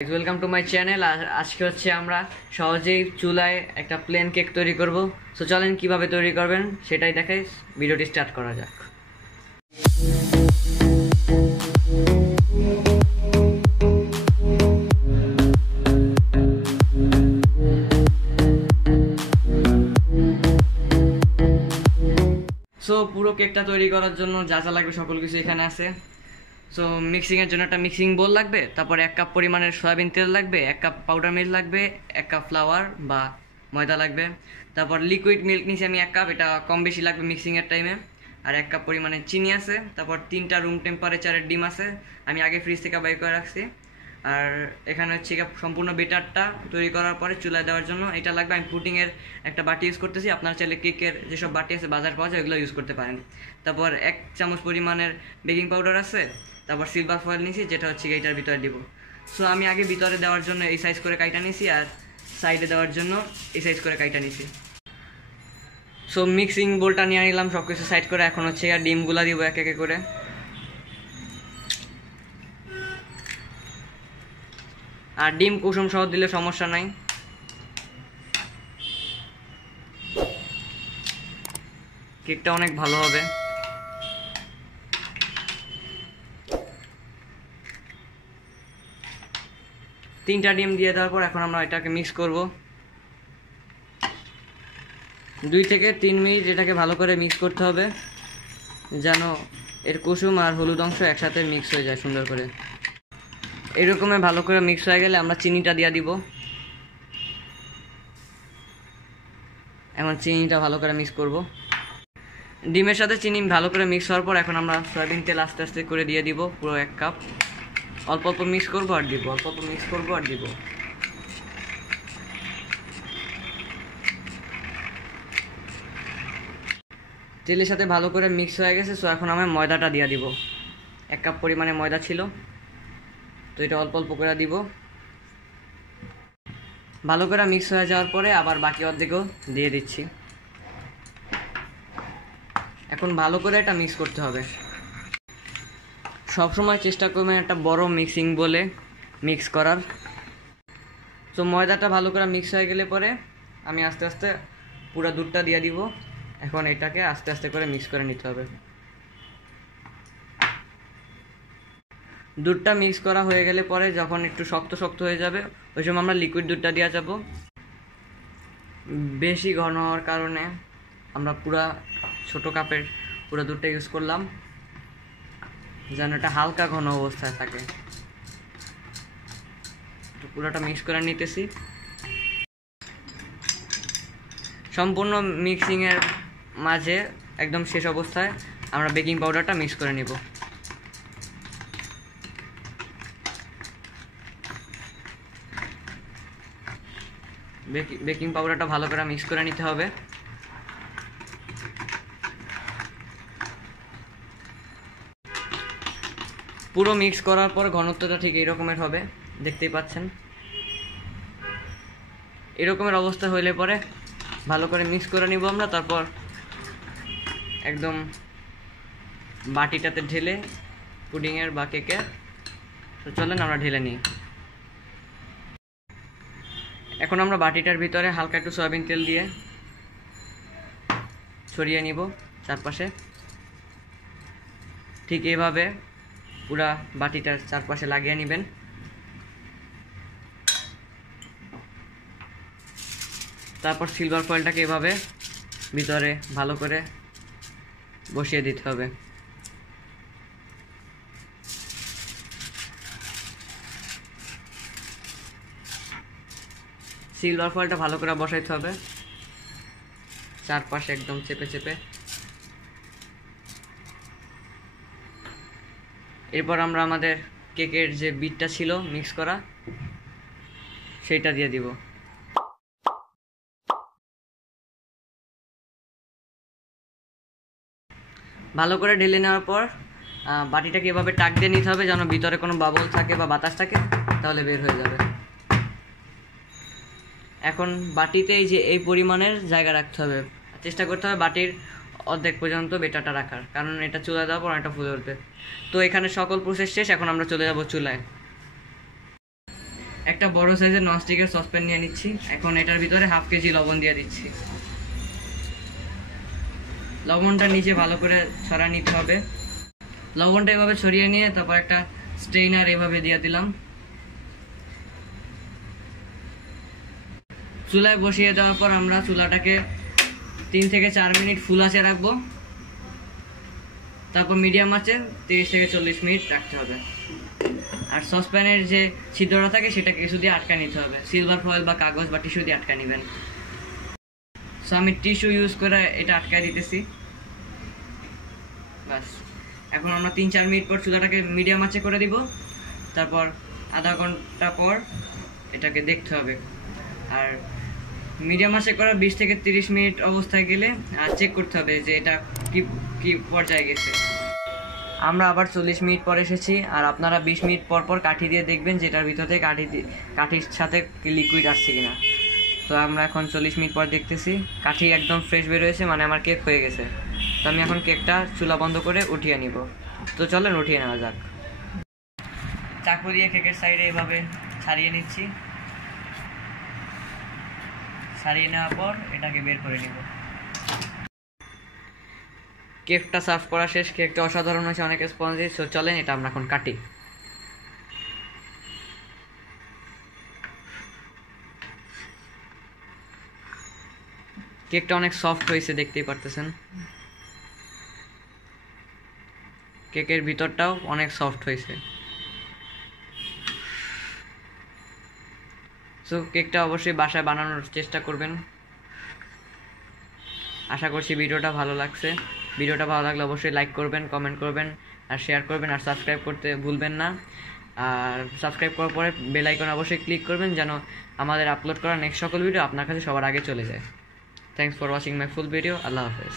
Welcome to my channel. আজকে হচ্ছে আমরা সহজেই চুলায় একটা প্লেন কেক তৈরি করব। সো চলেন কিভাবে তৈরি করবেন সেটাই দেখাই, ভিডিওটি স্টার্ট করা যাক। সো পুরো কেকটা তৈরি করার জন্য যা যা লাগবে সকল কিছু এখানে আছে। সো মিক্সিংয়ের জন্য একটা মিক্সিং বোল লাগবে, তারপর 1 কাপ পরিমাণের সয়াবিন তেল লাগবে, 1 কাপ পাউডার মিল্ক লাগবে, 1 কাপ ফ্লাওয়ার বা ময়দা লাগবে, তারপর লিকুইড মিল্ক নিয়েছি আমি 1 কাপ, এটা কম বেশি লাগবে মিক্সিংয়ের টাইমে, আর 1 কাপ পরিমাণে চিনি আছে, তারপর 3টা রুম টেম্পারেচারের ডিম আছে, আমি আগে ফ্রিজ থেকে বাইর করে রাখছি। আর এখানে হচ্ছে সম্পূর্ণ বেটারটা তৈরি করার পরে চুলায় দেওয়ার জন্য এটা লাগবে। আমি পুডিংয়ের একটা বাটি ইউজ করতেছি, আপনারা চাইলে কেকের যেসব বাটি আছে বাজার পাওয়া যায় ওগুলো ইউজ করতে পারেন। তারপর 1 চামচ পরিমাণের বেকিং পাউডার আছে, তারপর সিলভার ফয়েল নিয়েছি যেটা হচ্ছে এইটার ভিতরে দিব। সো আমি আগে ভিতরে দেওয়ার জন্য এই সাইজ করে কাইটা নিয়েছি, আর সাইডে দেওয়ার জন্য এই সাইজ করে কাইটা নিয়েছি। সো মিক্সিং বোলটা নিয়ে নিলাম সব কিছু সাইড করে। এখন হচ্ছে আর ডিমগুলা দিব এক একে করে। আর ডিম কুসুম সহ দিলে সমস্যা নাই। কেকটা অনেক ভালো হবে। তিনটা ডিম দিয়ে দেওয়ার পর এখন আমরা এটাকে মিক্স করব 2 থেকে 3 মিনিট। এটাকে ভালো করে মিক্স করতে হবে যেন এর কুসুম আর হলুদ অংশ একসাথে মিক্স হয়ে যায় সুন্দর করে। এরকম ভালো করে মিক্স হয়ে গেলে আমরা চিনিটা দিয়ে দিব। এখন চিনিটা ভালো করে মিক্স করব। ডিমের সাথে চিনি ভালো করে মিক্স হওয়ার পর এখন আমরা সয়াবিন তেল আস্তে আস্তে করে দিয়ে দিব পুরো 1 কাপ। অল্প অল্প মিক্স করবো আর দিব, অল্প অল্প মিক্স করবো আর দিব। তেলের সাথে ভালো করে মিক্স হয়ে গেছে। সো এখন আমি ময়দাটা দিয়ে দিব। 1 কাপ পরিমাণে ময়দা ছিল, তো এটা অল্প অল্প করে দিব। ভালো করে মিক্স হয়ে যাওয়ার পরে আবার বাকি অর্ধেকও দিয়ে দিচ্ছি। এখন ভালো করে এটা মিক্স করতে হবে। সবসময় চেষ্টা করবেন একটা বড় মিক্সিং বলে মিক্স করার। তো ময়দাটা ভালো করে মিক্স হয়ে গেলে পরে আমি আস্তে আস্তে পুরো দুধটা দিয়ে দিব। এখন এটাকে আস্তে আস্তে করে মিক্স করে নিতে হবে। দুধটা মিক্স করা হয়ে গেলে পরে যখন একটু শক্ত শক্ত হয়ে যাবে ওই সময় আমরা লিকুইড দুধটা দিয়ে যাব। বেশি ঘন হওয়ার কারণে আমরা পুরা ছোট কাপের পুরো দুধটা ইউজ করলাম যেন এটা হালকা ঘন অবস্থায় থাকে। পুরোটা মিক্স করে নিতেছি। সম্পূর্ণ মিক্সিংয়ের মাঝে একদম শেষ অবস্থায় আমরা বেকিং পাউডারটা মিক্স করে নিব। বেকিং পাউডারটা ভালো করে মিক্স করে নিতে হবে। পুরো মিক্স করার পর ঘনত্বটা ঠিক এই রকমের হবে, দেখতেই পাচ্ছেন। এরকমের অবস্থা হইলে পরে ভালো করে মিক্স করে নিব আমরা। তারপর একদম বাটিটাতে ঢেলে পুডিংয়ের বা কেকের। তো চলেন আমরা ঢেলে নিই। এখন আমরা বাটিটার ভিতরে হালকা একটু সয়াবিন তেল দিয়ে ছড়িয়ে নিব চারপাশে। ঠিক এইভাবে পুরা বাটিটার চারপাশে লাগিয়ে নেবেন। তারপর সিলভার ফয়েলটাকে এভাবে ভিতরে ভালো করে বসিয়ে দিতে হবে। সিলভার ফয়েলটা ভালো করে বসাইতে হবে চারপাশে একদম চেপে চেপে। এরপর আমরা আমাদের কেকের যে বিটটা ছিল মিক্স করা সেইটা দিয়ে দিব। ভালো করে ঢেলে নেওয়ার পর বাটিটাকে এভাবে টাক দিয়ে নিতে হবে যেন ভিতরে কোনো বাবল থাকে বা বাতাস থাকে, তাহলে বের হয়ে যাবে। এখন বাটিতে এই পরিমাণের জায়গা রাখতে হবে। চেষ্টা করতে হবে বাটির অর্ধেক পর্যন্ত বেটাটা রাখার, কারণ এটা চুলায় দেওয়ার পর অনেকটা ফুলে উঠবে। তো এখানে সকল প্রসেস শেষ। এখন আমরা চলে যাব চুলায়। একটা বড় সাইজের ননস্টিকের সসপ্যান নিয়ে নিচ্ছি। এখন এটার ভিতরে 1/2 কেজি লবণ দিয়ে দিচ্ছি। লবণটা নিচে ভালো করে ছড়া নিতে হবে। লবণটা এভাবে ছড়িয়ে নিয়ে তারপর একটা স্ট্রেইনার এভাবে দিয়ে দিলাম। চুলায় বসিয়ে দেওয়ার পর আমরা চুলাটাকে 3 থেকে 4 মিনিট ফুল আঁচে রাখবো। তারপর মিডিয়াম আঁচে 30 থেকে 40 মিনিট রাখতে হবে। আর সসপ্যানের যে ছিদ্রটা থাকে সেটাকে কিছু দিয়ে আটকা নিতে হবে, সিলভার ফয়েল বা কাগজ বা টিস্যু দিয়ে আটকা নেবেন। সো আমি টিস্যু ইউজ করে এটা আটকায় দিতেছি। বাস, এখন আমরা 3-4 মিনিট পর চুলাটাকে মিডিয়াম আঁচে করে দিব। তারপর আধা ঘন্টা পর এটাকে দেখতে হবে। আর মিডিয়াম আঁচে করা 20 থেকে 30 মিনিট অবস্থায় গেলে আর চেক করতে হবে যে এটা কি পর্যায়ে গেছে। আমরা আবার 40 মিনিট পর এসেছি। আর আপনারা 20 মিনিট পর পর কাঠি দিয়ে দেখবেন যে এটার ভিতর থেকে কাঠির সাথে লিকুইড আসছে কিনা। তো আমরা এখন 40 মিনিট পর দেখতেছি কাঠি একদম ফ্রেশ বের হয়েছে, মানে আমার কেক হয়ে গেছে। তো আমি এখন কেকটা চুলা বন্ধ করে উঠিয়ে নিব। তো চলেন উঠিয়ে নেওয়া যাক। চাকু দিয়ে কেকের সাইডে এভাবে ছাড়িয়ে নিচ্ছি। ছাড়িয়ে নেওয়ার পর এটাকে বের করে নিব। কেকটা সার্ভ করা শেষ। কেকটা অসাধারণ হয়েছে, অনেক স্পঞ্জি। সো চলেন এটা আমরা এখন কাটি। কেকটা অনেক সফট হয়েছে, দেখতেই পারতেছেন। কেকের ভিতরটাও অনেক সফট হয়েছে। সো কেকটা অবশ্যই বাসায় বানানোর চেষ্টা করবেন। আশা করছি ভিডিওটা ভালো লাগছে। ভিডিওটা ভালো লাগলে অবশ্যই লাইক করবেন, কমেন্ট করবেন আর শেয়ার করবেন। আর সাবস্ক্রাইব করতে ভুলবেন না। আর সাবস্ক্রাইব করার পরে বেল আইকন অবশ্যই ক্লিক করবেন যেন আমাদের আপলোড করা নেক্সট সকল ভিডিও আপনার কাছে সবার আগে চলে যায়। Thanks for watching my full video. আল্লাহ হাফেজ।